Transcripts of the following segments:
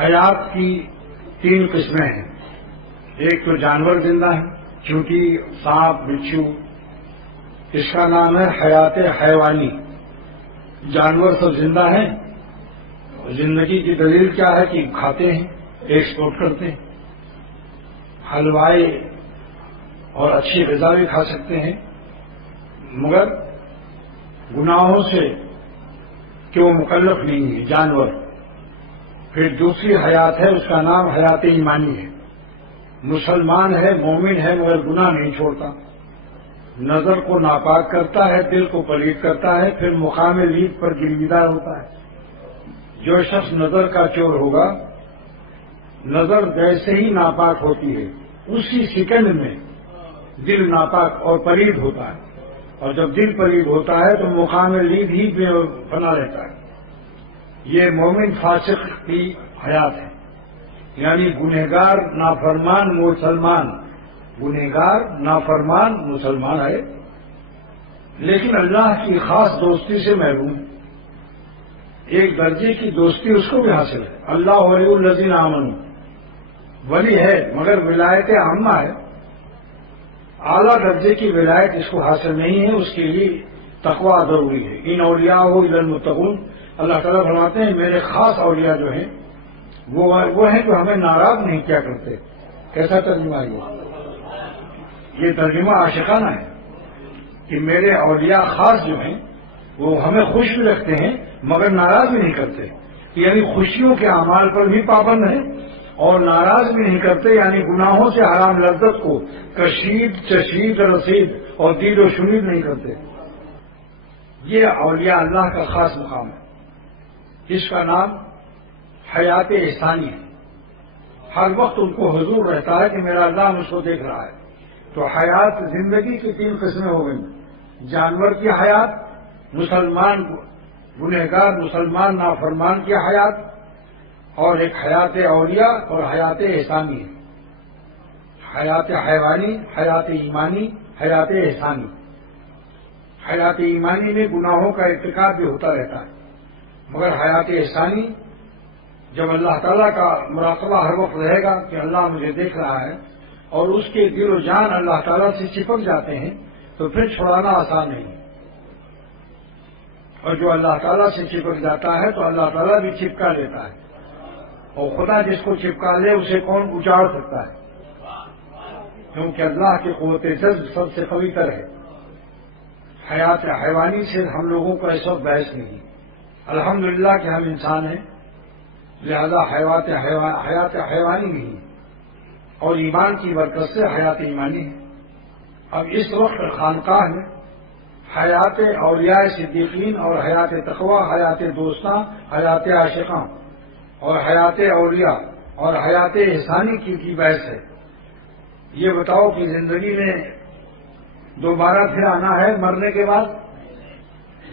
حیات کی 3 قسمیں ہیں. ایک تو جانور زندہ ہے، چونکہ سانپ بچھو، اس کا نام ہے حیات حیوانی. جانور سب زندہ ہیں. زندگی کی دلیل کیا ہے کہ کھاتے ہیں، ایکسپورٹ کرتے ہیں، حلوائے اور اچھی غذا بھی کھا سکتے ہیں، مگر گناہوں سے کیوں مکلف نہیں ہے جانور. پھر دوسری حیات ہے، اس کا نام حیات ایمانی ہے. مسلمان ہے، مومن ہے، مگر گناہ نہیں چھوڑتا. نظر کو ناپاک کرتا ہے، دل کو پلید کرتا ہے، پھر مقام لید پر گرویدار ہوتا ہے. جو شخص نظر کا چور ہوگا، نظر جیسے ہی ناپاک ہوتی ہے اسی سیکنڈ میں دل ناپاک اور پلید ہوتا ہے، اور جب دل پلید ہوتا ہے تو مقام لید ہی بنا رہتا ہے. یہ مومن فاسق کی حیات ہے، یعنی گنہگار نافرمان مسلمان. گنہگار نافرمان مسلمان ہے لیکن اللہ کی خاص دوستی سے محروم. ایک درجے کی دوستی اس کو بھی حاصل ہے. اللہ ولی الذین آمنوا، ولی ہے مگر ولایت عامہ ہے. اعلیٰ درجے کی ولایت اس کو حاصل نہیں ہے، اس کے لیے تقویٰ ضروری ہے. ان اولیاء الا المتقون، اللہ تعالیٰ فرماتے ہیں میرے خاص اولیاء جو ہیں وہ ہیں جو ہمیں ناراض نہیں کیا کرتے. کیسا ترجمہ ہے یہ ترجمہ عاشقانہ ہے کہ میرے اولیاء خاص جو ہیں وہ ہمیں خوش بھی رکھتے ہیں مگر ناراض بھی نہیں کرتے. یعنی خوشیوں کے اعمال پر بھی پابند ہیں اور ناراض بھی نہیں کرتے، یعنی گناہوں سے حرام لذت کو کشید چشید رسید اور دید و شنید نہیں کرتے. یہ اولیاء اللہ کا خاص مقام ہے. اس کا نام حیات احسانی ہے. ہر وقت ان کو حضور رہتا ہے کہ میرا اللہ مجھ کو دیکھ رہا ہے. تو حیات زندگی کی 3 قسمیں ہو گئی. جانور کی حیات، مسلمان گنہگار مسلمان نافرمان کی حیات، اور ایک حیات اولیاء اور حیات احسانی ہے. حیات حیوانی، حیات ایمانی، حیات احسانی. حیات ایمانی میں گناہوں کا ارتکاب بھی ہوتا رہتا ہے، مگر حیات احسانی جب اللہ تعالیٰ کا مراقبہ ہر وقت رہے گا کہ اللہ مجھے دیکھ رہا ہے اور اس کے دل و جان اللہ تعالیٰ سے چپک جاتے ہیں تو پھر چھڑانا آسان نہیں. اور جو اللہ تعالیٰ سے چپک جاتا ہے تو اللہ تعالیٰ بھی چپکا لیتا ہے، اور خدا جس کو چپکا لے اسے کون اجاڑ سکتا ہے، کیونکہ اللہ کی قوت جذب سب سے قوی تر ہے. حیات حیوانی سے ہم لوگوں کا اس وقت بحث نہیں. الحمدللہ کہ ہم انسان ہیں، لہذا حیات حیوانی نہیں، اور ایمان کی برکت سے حیات ایمانی ہے. اب اس وقت خانقاہ میں حیات اولیاء صدیقین اور حیات تقویٰ، حیات دوستاں، حیات عاشقاں اور حیات اولیاء اور حیات احسانی کی بحث ہے. یہ بتاؤ کہ زندگی میں دوبارہ پھر آنا ہے مرنے کے بعد،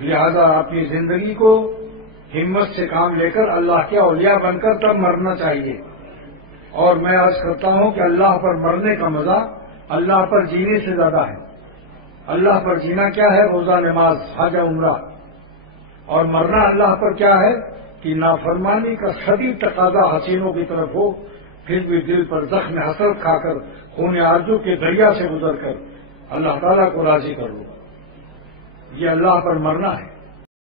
لہذا اپنی زندگی کو ہمت سے کام لے کر اللہ کے اولیاء بن کر تب مرنا چاہیے. اور میں عرض کرتا ہوں کہ اللہ پر مرنے کا مزہ اللہ پر جینے سے زیادہ ہے. اللہ پر جینا کیا ہے؟ روزہ نماز حج عمرہ. اور مرنا اللہ پر کیا ہے کہ نافرمانی کا شدید تقاضا حسینوں کی طرف ہو، پھر بھی دل پر زخم حسرت کھا کر خون آرزو کے دریا سے گزر کر اللہ تعالیٰ کو راضی کر لو. یہ اللہ پر مرنا ہے.